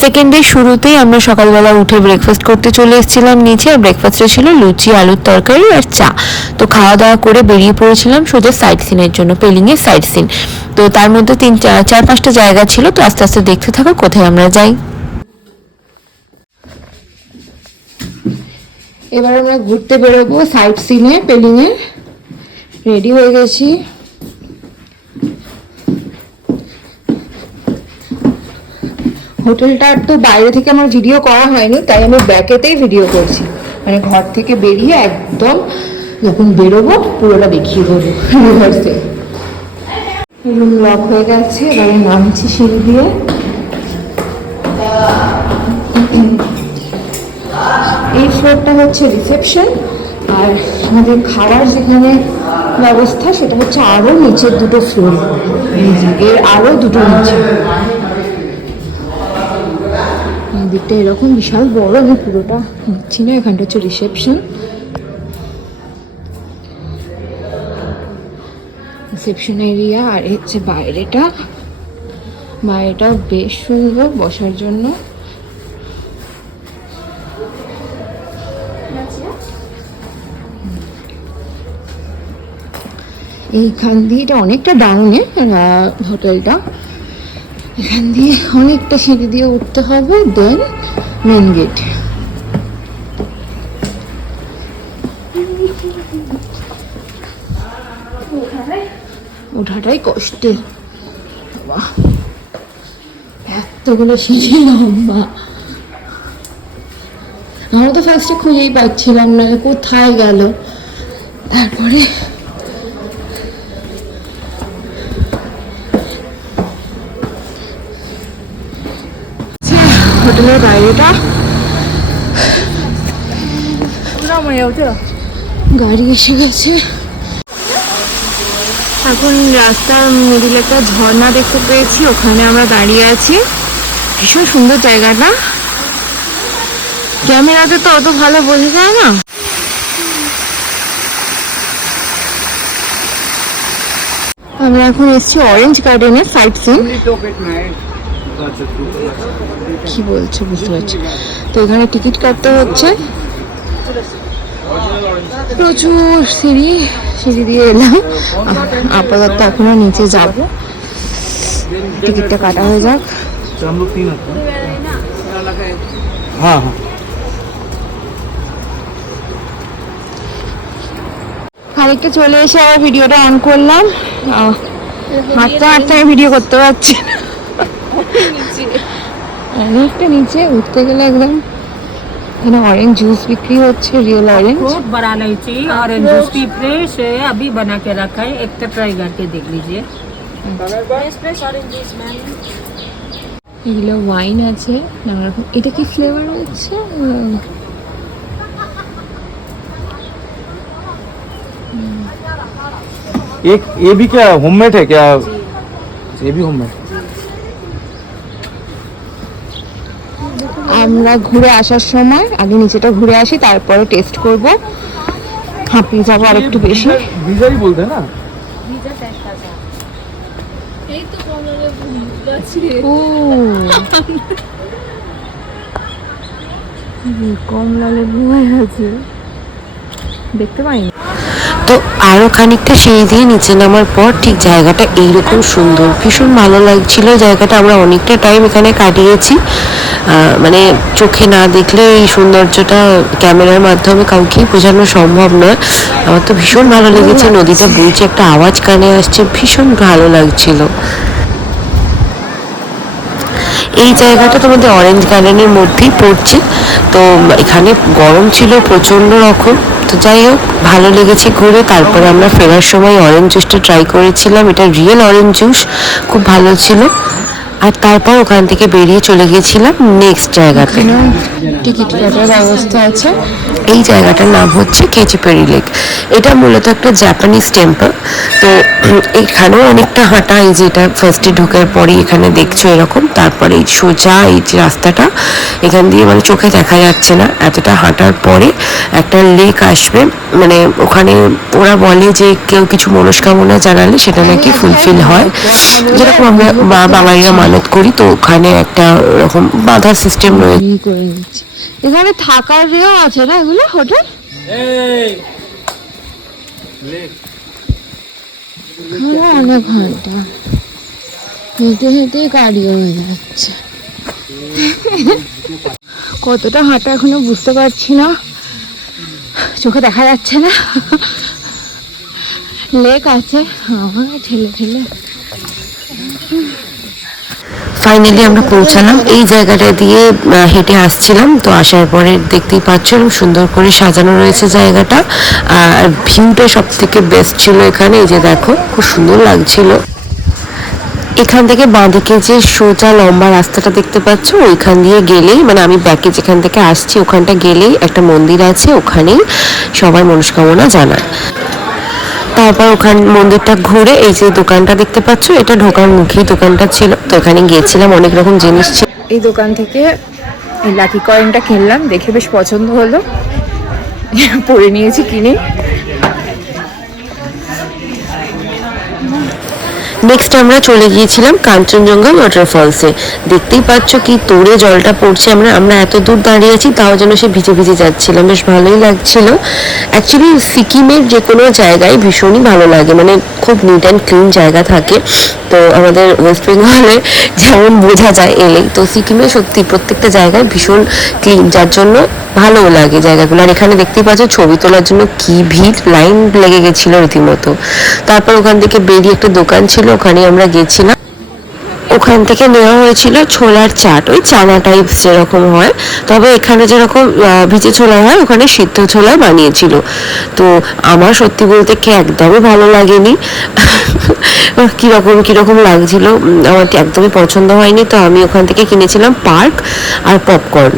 সেকেন্ডের শুরুতেই আমরা সকালবেলা উঠে ব্রেকফাস্ট করতে চলে এসেছিলাম নিচে। আর ব্রেকফাস্টে ছিল লুচি, আলুর তরকারি আর চা। তো খাওয়া দাওয়া করে বেরিয়ে পড়েছিলাম সোজা সাইট সিনের জন্য, পেলিংয়ের সাইট সিন। তো তার মধ্যে চার পাঁচটা জায়গা ছিল, তো আস্তে আস্তে দেখতে থাকো কোথায় আমরা যাই। এবার আমরা ঘুরতে বেরোবো সাইট সিনে পেলিংয়ে। রেডি হয়ে গেছি। হোটেলটার তো বাইরে থেকে আমার ভিডিও করা হয়নি, তাই আমি ব্যাকেতেই ভিডিও করছি। মানে ঘর থেকে বেরিয়ে একদম যখন বেরোবো পুরোটা দেখিয়ে দেবো রিভার্সে। রুম লক হয়ে গেছে, এবারে নামছি সিঁড়ি দিয়ে। এই ফ্লোরটা হচ্ছে রিসেপশন, আর আমাদের খাওয়ার যেখানে ব্যবস্থা সেটা হচ্ছে আরো নিচের দুটো ফ্লোর, এর আরো দুটো নিচে। দিকটা এরকম বিশাল বড়, আমি পুরোটা নিচ্ছি না। এখানটা হচ্ছে রিসেপশন। রিসেপশন এরিয়া, আর হচ্ছে বাইরেটা। বাইরেটা বেশ সুন্দর বসার জন্য। এইখান দিয়ে, এটা অনেকটা ডাউনে হোটেলটা, এখান দিয়ে অনেকটা সিঁড়ি দিয়ে উঠতে হবে, দেন মেন গেট। ওঠাটাই কষ্টের, এতগুলো সিঁড়ি লম্বা। আমরা তো ফার্স্টে খুঁজেই পাচ্ছিলাম না কোথায় গেল। তারপরে হোটেলের বাইরেটা, গাড়ি এসে গেছে। এখন রাস্তার মিডিলে একটা ঝর্ণা দেখতে পেয়েছি, ওখানে আমরা দাঁড়িয়ে আছি। ভীষণ সুন্দর জায়গাটা, ক্যামেরাতে তো অত ভালো বোঝা যায় না। আমরা এখন এসেছি অরেঞ্জ গার্ডেনের সাইট সিন। কি বলছে বুঝতে পারছি। তো এখানে টিকিট কাটতে হচ্ছে, প্রচুর সিঁড়ি দিয়ে এলাম। আপাতত এখনো নিচে যাব, টিকিটটা কাটা হয়ে যাক। খানিকটা চলে এসে আবার ভিডিওটা অন করলাম। হাঁটতে হাঁটতে আমি ভিডিও করতে পারছি, অনেকটা নিচে উঠতে গেলে একদম। এখানে অরেঞ্জ জুস বিক্রি হচ্ছে, রিয়েল অরেঞ্জ। बहुत बड़ा लीची, ऑरेंज जूस की फ्रेश है, अभी बना के रखा है, एक तो ट्राई करके देख लीजिए। এগুলো ওয়াইন আছে নানা রকম। এটা কি ফ্লেভার হচ্ছে? एक ये भी क्या होममेड है क्या? ये भी होममेड। আমরা ঘুরে আসার সময় আগে নিচেটা ঘুরে আসি, তারপরে টেস্ট করব। হাঁপিয়ে যাবো আর একটু বেশি। वीजा ही बोलते हैं ना। ও কমলা লেবু আছে, দেখতে পাইনি। তো আরো খানিকটা সিঁড়ি দিয়ে নিচে নামার পর ঠিক জায়গাটা এইরকম সুন্দর, ভীষণ ভালো লাগছিল জায়গাটা। আমরা অনেকটা টাইম এখানে কাটিয়েছি। মানে চোখে না দেখলে এই সৌন্দর্যটা ক্যামেরার মাধ্যমে কাউকেই বোঝানো সম্ভব নয়। আমার তো ভীষণ ভালো লেগেছে। নদীটা বইছে, একটা আওয়াজ কানে আসছে, ভীষণ ভালো লাগছিল। এই জায়গাটা তোমাদের অরেঞ্জ গার্ডেনের মধ্যেই পড়ছে। তো এখানে গরম ছিল প্রচণ্ড রকম। তো যাই হোক, ভালো লেগেছে ঘুরে। তারপরে আমরা ফেরার সময় অরেঞ্জ জুসটা ট্রাই করেছিলাম, এটা রিয়েল অরেঞ্জ জুস, খুব ভালো ছিল। আর তারপর ওখান থেকে বেরিয়ে চলে গেছিলাম নেক্সট জায়গাতে। টিকিট কাটার ব্যবস্থা আছে। এই জায়গাটার নাম হচ্ছে কেচিপেরি লেক। এটা মূলত একটা জাপানিজ টেম্পল। তো এখানেও অনেকটা হাঁটা, এই যে এটা ফার্স্টে ঢোকার পরে এখানে দেখছো এরকম। তারপরে এই সোজা এই যে রাস্তাটা, এখান দিয়ে মানে চোখে দেখা যাচ্ছে না, এতটা হাঁটার পরে একটা লেক আসবে। মানে ওখানে ওরা বলে যে কেউ কিছু মনস্কামনা জানালে সেটা নাকি ফুলফিল হয়, যেরকম আমরা বাঙালিরা ইবাদত করি, তো ওখানে একটা এরকম বাঁধার সিস্টেম রয়েছে। করে নিচ্ছি। এখানে থাকার রেও আছে না এগুলো হোটেল? অনেক ঘন্টা হেঁটে হেঁটে গাড়ি হয়ে যাচ্ছে। কতটা হাঁটা এখনো বুঝতে পারছি না, চোখে দেখা যাচ্ছে না। লেক আছে ঠেলে ঠেলে। ফাইনালি আমরা পৌঁছালাম এই জায়গাটা দিয়ে, হেঁটে আসছিলাম, তো আসার পরে দেখতেই পাচ্ছ এরকম সুন্দর করে সাজানো রয়েছে জায়গাটা, আর ভিউটা সব থেকে বেস্ট ছিল এখানে। এই যে দেখো খুব সুন্দর লাগছিল। এখান থেকে বাঁদিকে যে সোজা লম্বা রাস্তাটা দেখতে পাচ্ছ, ওইখান দিয়ে গেলেই, মানে আমি ব্যাকে যেখান থেকে আসছি ওখানটা গেলেই একটা মন্দির আছে, ওখানেই সবাই মনস্কামনা জানায়। তারপর ওখান মন্দিরটা ঘুরে এই যে দোকানটা দেখতে পাচ্ছ, এটা ঢোকার মুখেই দোকানটা ছিল, তো এখানে গিয়েছিলাম, অনেক রকম জিনিস ছিল। এই দোকান থেকে এই লাকি কয়েনটা কিনলাম, দেখে বেশ পছন্দ হলো, পরে নিয়েছি কিনে। নেক্সট আমরা চলে গিয়েছিলাম কাঞ্চনজঙ্ঘা ওয়াটারফলসে। দেখতেই পাচ্ছ কি তোড়ে জলটা পড়ছে, আমরা এত দূর দাঁড়িয়ে আছি তাও যেন সে ভিজে ভিজে যাচ্ছিলাম, বেশ ভালোই লাগছিল। অ্যাকচুয়ালি সিকিমের যে কোনো জায়গায় ভীষণই ভালো লাগে, মানে খুব নিট অ্যান্ড ক্লিন জায়গা থাকে। তো আমাদের ওয়েস্ট বেঙ্গলে যেমন বোঝা যায় এলেই, তো সিকিমে সত্যি প্রত্যেকটা জায়গায় ভীষণ ক্লিন, যার জন্য ভালোও লাগে জায়গাগুলো। আর এখানে দেখতেই পাচ্ছ ছবি তোলার জন্য কি ভিড়, লাইন লেগে গেছিলো রীতিমতো। তারপর ওখান থেকে বেরিয়ে একটা দোকান ছিল, ওখানে আমরা গেছিলাম। ওখান থেকে নেওয়া হয়েছিল ছোলার চাট, ওই চানা টাইপ যেরকম হয়, তবে এখানে যেরকম ভিজে ছোলা হয় ওখানে সিদ্ধ ছোলা বানিয়েছিল। তো আমার সত্যি বলতে খেয়ে একদমই ভালো লাগেনি, কিরকম লাগছিল, আমার একদমই পছন্দ হয়নি। তো আমি ওখান থেকে কিনেছিলাম পার্ক আর পপকর্ন।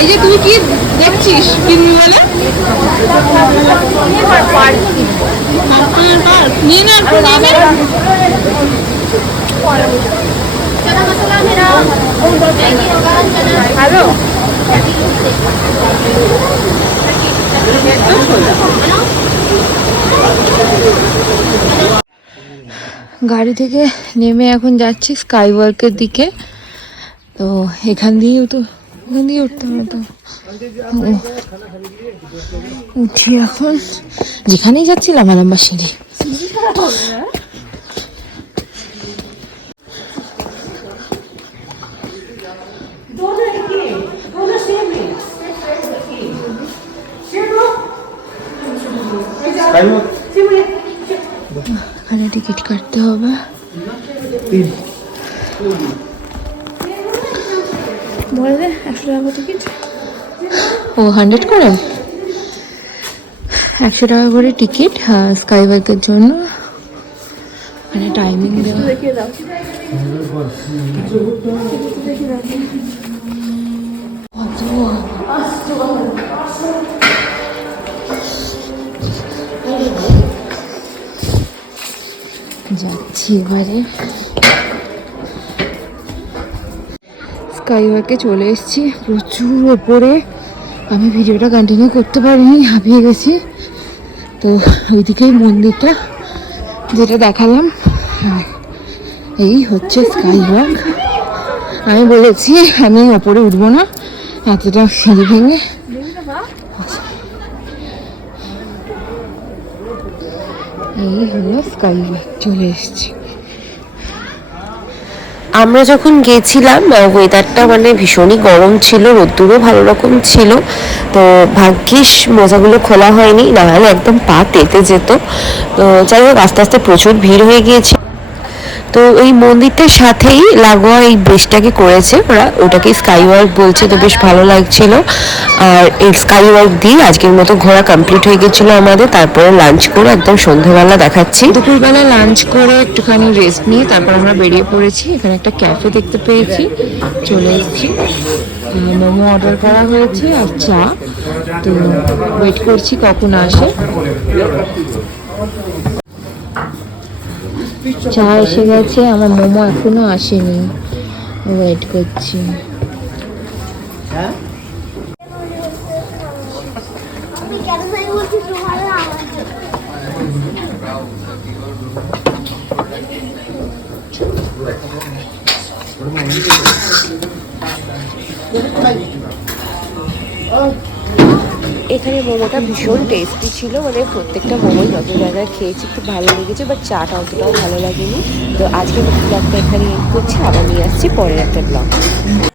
এই যে তুই কি দেখছিস কিনবি বলে? নিয়ে নে একটু নিয়ে নে। ভালো গাড়ি থেকে নেমে এখন যাচ্ছি স্কাই ওয়ার্কের দিকে। তো এখান দিয়ে উঠতে হবে, তো উঠি এখন। যেখানেই যাচ্ছি লম্বা লম্বা সিঁড়ি। এখানে টিকিট কাটতে হবে। বলে 100 টাকা টিকিট। ও 100 করে, 100 টাকা করে টিকিট স্কাই ওয়াকের জন্য। মানে টাইমিং দেওয়া। যাচ্ছি এবারে স্কাই ওয়াকে চলে এসেছি, প্রচুর ওপরে। আমি ভিডিওটা কন্টিনিউ করতে পারিনি, হাঁপিয়ে গেছি। তো ওইদিকেই মন্দিরটা যেটা দেখালাম, এই হচ্ছে স্কাই ওয়াক। আমি বলেছি আমি ওপরে উঠবো না, এতটা সিঁড়ি ভেঙে। এই হলো স্কাই ওয়াক, চলে এসেছি। আমরা যখন গেছিলাম ওয়েদারটা মানে ভীষণই গরম ছিল, রোদ্দুরও ভালো রকম ছিল। তো ভাগ্যিস মোজাগুলো খোলা হয়নি, নাহলে একদম পা তেতে যেত। তো যাই হোক, আস্তে আস্তে প্রচুর ভিড় হয়ে গিয়েছে। তো এই মন্দিরটার সাথেই লাগোয়া এই ব্রিজটাকে করেছে ওরা, ওটাকে স্কাই ওয়াক বলছে, তো বেশ ভালো লাগছিল। আর এই স্কাই ওয়াক দিয়ে আজকের মতো ঘোরা কমপ্লিট হয়ে গেছিলো আমাদের। তারপরে লাঞ্চ করে একদম সন্ধ্যাবেলা দেখাচ্ছি। দুপুরবেলা লাঞ্চ করে একটুখানি রেস্ট নিয়ে তারপর আমরা বেরিয়ে পড়েছি। এখানে একটা ক্যাফে দেখতে পেয়েছি, চলে এসেছি। মোমো অর্ডার করা হয়েছে আর চা। তো ওয়েট করছি কখন আসে। চা এসে গেছে, আমার মোমো এখনো আসেনি, ওয়েট করছি। এখানে মোমোটা ভীষণ টেস্টি ছিল, মানে প্রত্যেকটা মোমোই যত জায়গায় খেয়েছি খুব ভালো লেগেছে, বাট চাটা অতটাও ভালো লাগেনি। তো আজকে ব্লগটা এখানে করছি, আবার নিয়ে আসছি পরের একটা ব্লগ।